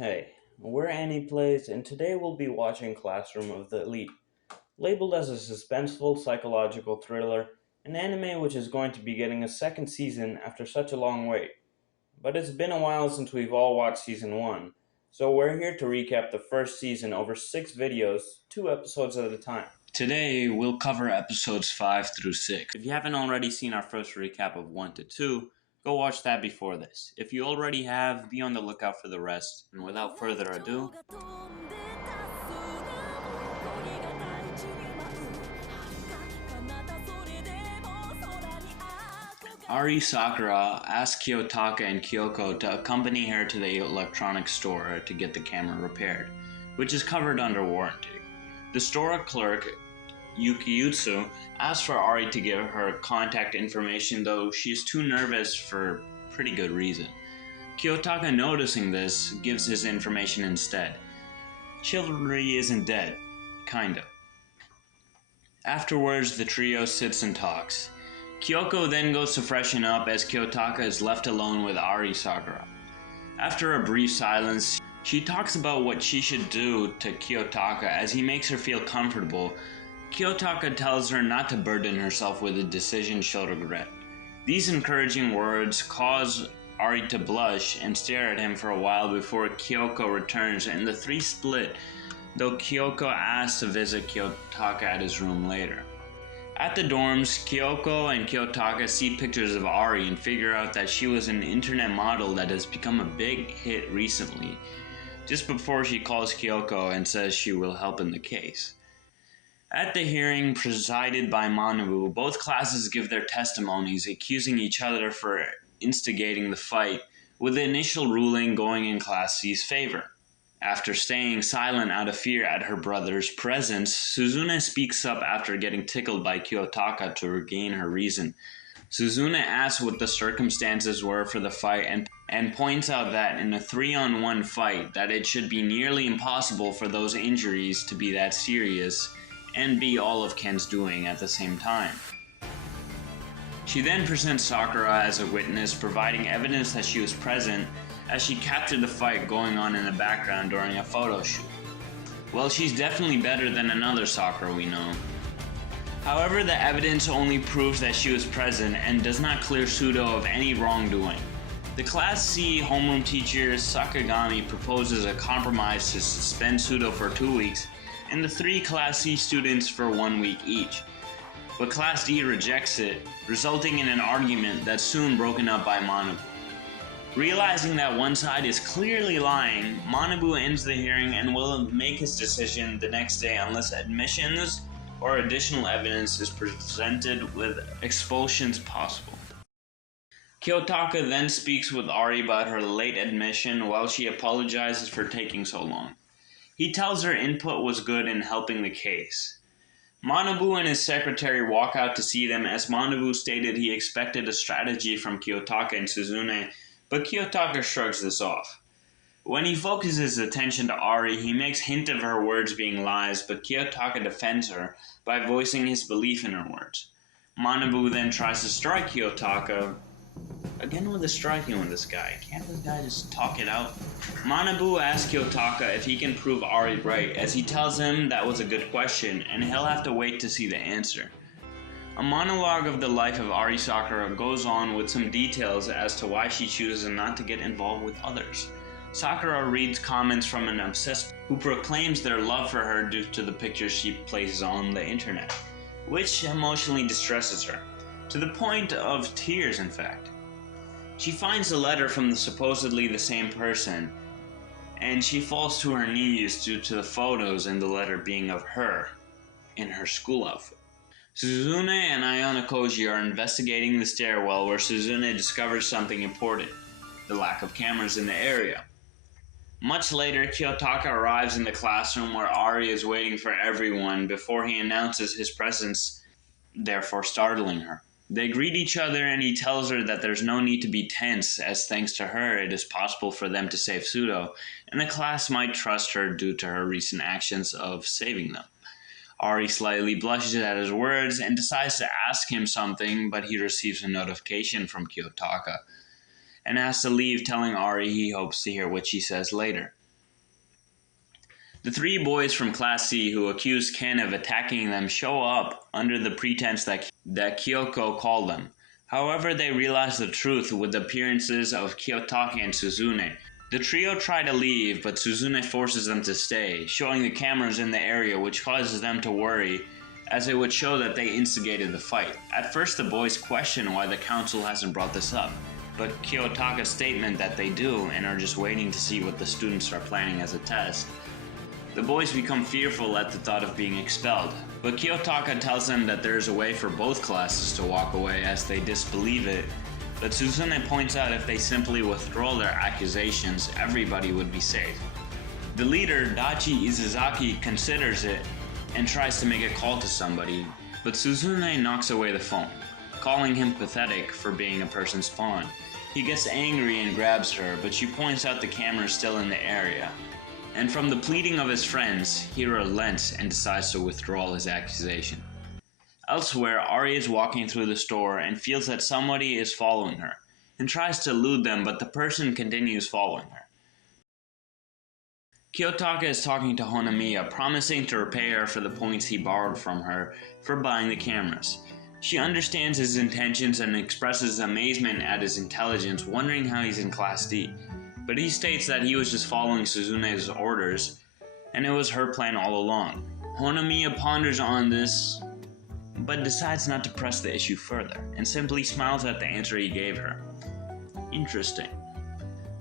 Hey, we're Aniplays, and today we'll be watching Classroom of the Elite, labeled as a suspenseful psychological thriller, an anime which is going to be getting a second season after such a long wait. But it's been a while since we've all watched season 1, so we're here to recap the first season over 6 videos, 2 episodes at a time. Today, we'll cover episodes 5 through 6. If you haven't already seen our first recap of 1 to 2, go watch that before this. If you already have, be on the lookout for the rest. And without further ado, Ari Sakura asks Kiyotaka and Kyoko to accompany her to the electronics store to get the camera repaired, which is covered under warranty. The store clerk, Yukiyutsu, asks for Ari to give her contact information, though she is too nervous for pretty good reason. Kiyotaka, noticing this, gives his information instead. Chivalry isn't dead. Kinda. Afterwards, the trio sits and talks. Kyoko then goes to freshen up as Kiyotaka is left alone with Ari Sakura. After a brief silence, she talks about what she should do to Kiyotaka as he makes her feel comfortable. Kiyotaka tells her not to burden herself with a decision she'll regret. These encouraging words cause Ari to blush and stare at him for a while before Kyoko returns, and the three split, though Kyoko asks to visit Kiyotaka at his room later. At the dorms, Kyoko and Kiyotaka see pictures of Ari and figure out that she was an internet model that has become a big hit recently, just before she calls Kyoko and says she will help in the case. At the hearing presided by Manabu, both classes give their testimonies, accusing each other for instigating the fight, with the initial ruling going in Class C's favor. After staying silent out of fear at her brother's presence, Suzune speaks up after getting tickled by Kiyotaka to regain her reason. Suzune asks what the circumstances were for the fight and points out that in a 3-on-1 fight that it should be nearly impossible for those injuries to be that serious and be all of Ken's doing at the same time. She then presents Sakura as a witness, providing evidence that she was present as she captured the fight going on in the background during a photo shoot. Well, she's definitely better than another Sakura we know. However, the evidence only proves that she was present and does not clear Sudo of any wrongdoing. The Class C homeroom teacher, Sakagami, proposes a compromise to suspend Sudo for 2 weeks and the 3 Class C students for 1 week each. But Class D rejects it, resulting in an argument that's soon broken up by Manabu. Realizing that one side is clearly lying, Manabu ends the hearing and will make his decision the next day unless admissions or additional evidence is presented with expulsions possible. Kiyotaka then speaks with Ari about her late admission while she apologizes for taking so long. He tells her input was good in helping the case. Manabu and his secretary walk out to see them as Manabu stated he expected a strategy from Kiyotaka and Suzune, but Kiyotaka shrugs this off. When he focuses his attention to Ari, he makes hint of her words being lies, but Kiyotaka defends her by voicing his belief in her words. Manabu then tries to strike Kiyotaka. Again with the striking with this guy. Can't this guy just talk it out? Manabu asks Kiyotaka if he can prove Ari right, as he tells him that was a good question, and he'll have to wait to see the answer. A monologue of the life of Ari Sakura goes on with some details as to why she chooses not to get involved with others. Sakura reads comments from an obsessed who proclaims their love for her due to the pictures she places on the internet, which emotionally distresses her, to the point of tears in fact. She finds a letter from supposedly the same person, and she falls to her knees due to the photos in the letter being of her in her school outfit. Suzune and Ayano Koji are investigating the stairwell where Suzune discovers something important, the lack of cameras in the area. Much later, Kiyotaka arrives in the classroom where Ari is waiting for everyone before he announces his presence, therefore startling her. They greet each other and he tells her that there's no need to be tense, as thanks to her it is possible for them to save Sudo, and the class might trust her due to her recent actions of saving them. Ari slightly blushes at his words and decides to ask him something, but he receives a notification from Kiyotaka and has to leave, telling Ari he hopes to hear what she says later. The three boys from Class C who accused Ken of attacking them show up under the pretense that Kyoko called them. However, they realize the truth with the appearances of Kiyotaka and Suzune. The trio try to leave, but Suzune forces them to stay, showing the cameras in the area, which causes them to worry, as it would show that they instigated the fight. At first, the boys question why the council hasn't brought this up, but Kiyotaka's statement that they do and are just waiting to see what the students are planning as a test. The boys become fearful at the thought of being expelled, but Kiyotaka tells them that there is a way for both classes to walk away as they disbelieve it, but Suzune points out if they simply withdraw their accusations, everybody would be safe. The leader, Dachi Izuzaki, considers it and tries to make a call to somebody, but Suzune knocks away the phone, calling him pathetic for being a person's pawn. He gets angry and grabs her, but she points out the camera is still in the area. And from the pleading of his friends, he relents and decides to withdraw his accusation. Elsewhere, Ari is walking through the store and feels that somebody is following her, and tries to elude them, but the person continues following her. Kiyotaka is talking to Honamiya, promising to repay her for the points he borrowed from her for buying the cameras. She understands his intentions and expresses amazement at his intelligence, wondering how he's in Class D. But he states that he was just following Suzune's orders, and it was her plan all along. Honamiya ponders on this, but decides not to press the issue further, and simply smiles at the answer he gave her. Interesting.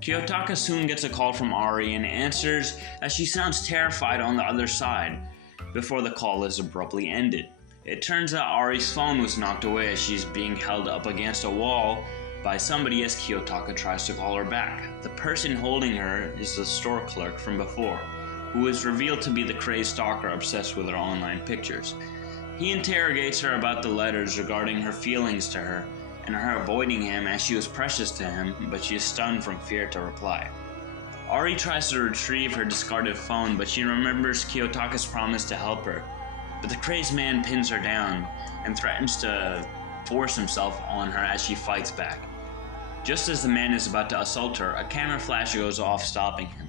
Kiyotaka soon gets a call from Ari and answers as she sounds terrified on the other side, before the call is abruptly ended. It turns out Ari's phone was knocked away as she's being held up against a wall by somebody as Kiyotaka tries to call her back. The person holding her is the store clerk from before, who is revealed to be the crazed stalker obsessed with her online pictures. He interrogates her about the letters regarding her feelings to her, and her avoiding him as she was precious to him, but she is stunned from fear to reply. Ari tries to retrieve her discarded phone, but she remembers Kiyotaka's promise to help her. But the crazed man pins her down and threatens to force himself on her as she fights back. Just as the man is about to assault her, a camera flash goes off, stopping him.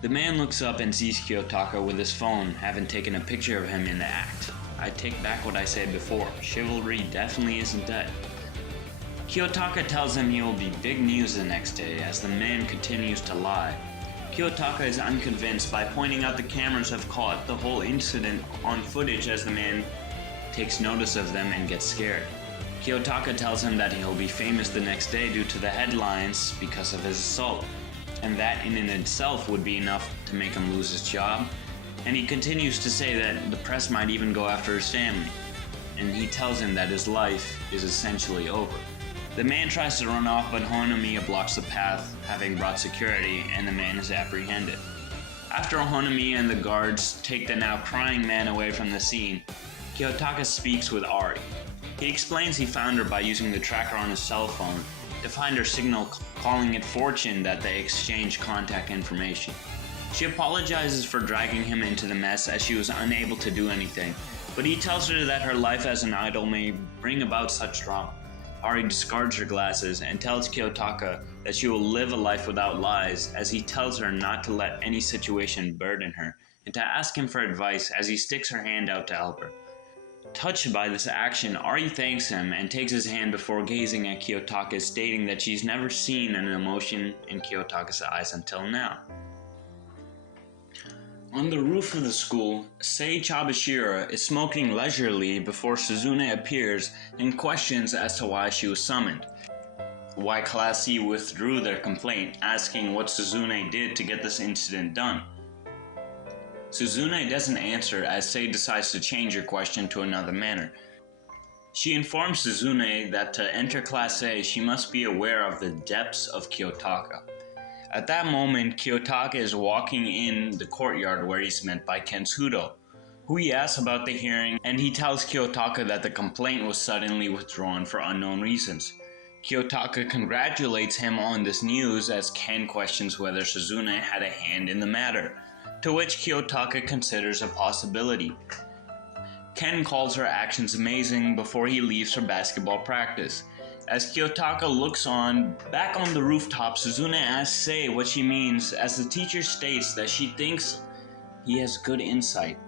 The man looks up and sees Kiyotaka with his phone, having taken a picture of him in the act. I take back what I said before, chivalry definitely isn't dead. Kiyotaka tells him he will be big news the next day as the man continues to lie. Kiyotaka is unconvinced by pointing out the cameras have caught the whole incident on footage as the man takes notice of them and gets scared. Kiyotaka tells him that he'll be famous the next day due to the headlines because of his assault, and that in and itself would be enough to make him lose his job, and he continues to say that the press might even go after his family, and he tells him that his life is essentially over. The man tries to run off, but Honamiya blocks the path, having brought security, and the man is apprehended. After Honamiya and the guards take the now crying man away from the scene, Kiyotaka speaks with Ari. He explains he found her by using the tracker on his cell phone to find her signal, calling it fortune that they exchange contact information. She apologizes for dragging him into the mess as she was unable to do anything, but he tells her that her life as an idol may bring about such drama. Ari discards her glasses and tells Kiyotaka that she will live a life without lies, as he tells her not to let any situation burden her and to ask him for advice as he sticks her hand out to help her. Touched by this action, Ari thanks him and takes his hand before gazing at Kiyotaka, stating that she's never seen an emotion in Kiyotaka's eyes until now. On the roof of the school, Sei Chabashira is smoking leisurely before Suzune appears and questions as to why she was summoned. Why Class C withdrew their complaint, asking what Suzune did to get this incident done. Suzune doesn't answer as Sei decides to change her question to another manner. She informs Suzune that to enter Class A, she must be aware of the depths of Kiyotaka. At that moment, Kiyotaka is walking in the courtyard where he's met by Kensudo, who he asks about the hearing, and he tells Kiyotaka that the complaint was suddenly withdrawn for unknown reasons. Kiyotaka congratulates him on this news as Ken questions whether Suzune had a hand in the matter, to which Kiyotaka considers a possibility. Ken calls her actions amazing before he leaves for basketball practice. As Kiyotaka looks on, back on the rooftop, Suzune asks Sei what she means as the teacher states that she thinks He has good insight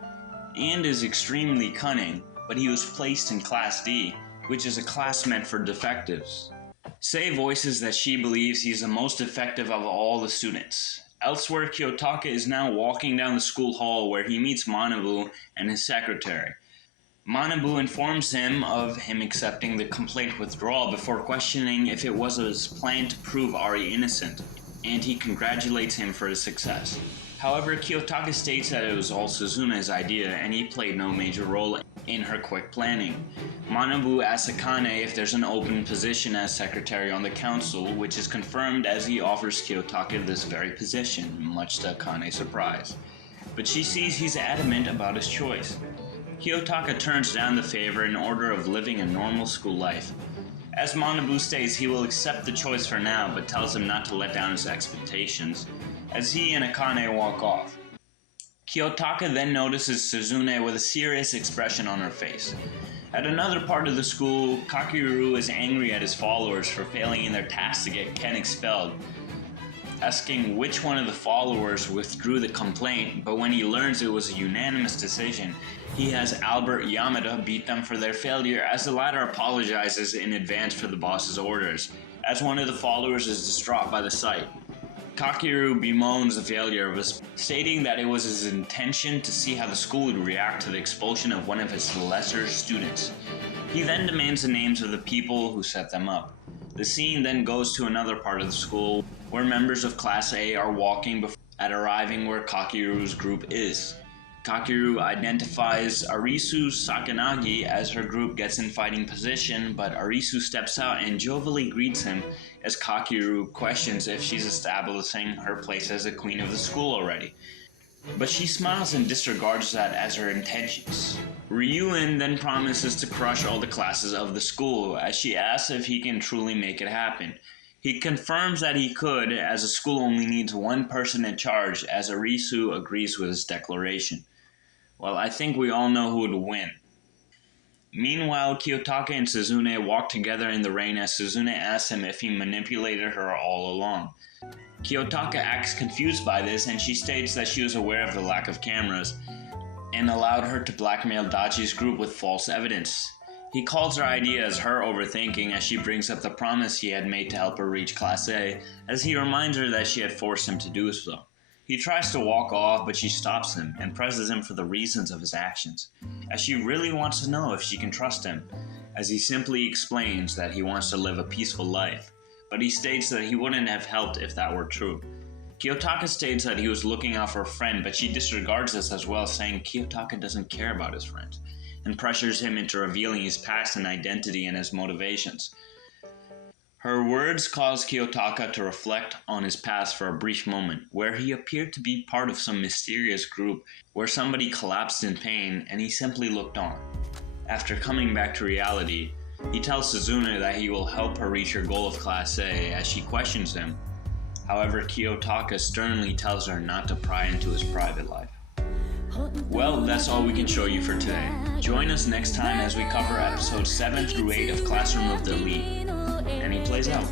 and is extremely cunning, but he was placed in Class D, which is a class meant for defectives. Sei voices that she believes he's the most effective of all the students. Elsewhere, Kiyotaka is now walking down the school hall where he meets Manabu and his secretary. Manabu informs him of him accepting the complaint withdrawal before questioning if it was his plan to prove Ari innocent, and he congratulates him for his success. However, Kiyotaka states that it was all Suzune's idea and he played no major role in her quick planning. Manabu asks Akane if there's an open position as secretary on the council, which is confirmed as he offers Kiyotaka this very position, much to Akane's surprise. But she sees he's adamant about his choice. Kiyotaka turns down the favor in order of living a normal school life. As Manabu states, he will accept the choice for now, but tells him not to let down his expectations, as he and Akane walk off. Kiyotaka then notices Suzune with a serious expression on her face. At another part of the school, Kakeru is angry at his followers for failing in their task to get Ken expelled, asking which one of the followers withdrew the complaint, but when he learns it was a unanimous decision, he has Albert Yamada beat them for their failure, as the latter apologizes in advance for the boss's orders, as one of the followers is distraught by the sight. Kakeru bemoans the failure of his, stating that it was his intention to see how the school would react to the expulsion of one of his lesser students. He then demands the names of the people who set them up. The scene then goes to another part of the school, where members of Class A are walking before arriving where Kakeru's group is. Kakeru identifies Arisu Sakanagi as her group gets in fighting position, but Arisu steps out and jovially greets him as Kakeru questions if she's establishing her place as the queen of the school already. But she smiles and disregards that as her intentions. Ryuen then promises to crush all the classes of the school, as she asks if he can truly make it happen. He confirms that he could, as the school only needs one person in charge, as Arisu agrees with his declaration. Well, I think we all know who would win. Meanwhile, Kiyotaka and Suzune walk together in the rain as Suzune asks him if he manipulated her all along. Kiyotaka acts confused by this, and she states that she was aware of the lack of cameras and allowed her to blackmail Dachi's group with false evidence. He calls her idea as her overthinking, as she brings up the promise he had made to help her reach Class A, as he reminds her that she had forced him to do so. He tries to walk off, but she stops him and presses him for the reasons of his actions, as she really wants to know if she can trust him, as he simply explains that he wants to live a peaceful life, but he states that he wouldn't have helped if that were true. Kiyotaka states that he was looking out for a friend, but she disregards this as well, saying Kiyotaka doesn't care about his friends, and pressures him into revealing his past and identity and his motivations. Her words cause Kiyotaka to reflect on his past for a brief moment, where he appeared to be part of some mysterious group where somebody collapsed in pain and he simply looked on. After coming back to reality, he tells Suzune that he will help her reach her goal of Class A as she questions him. However, Kiyotaka sternly tells her not to pry into his private life. Well, that's all we can show you for today. Join us next time as we cover episodes 7 through 8 of Classroom of the Elite. Aniplays out.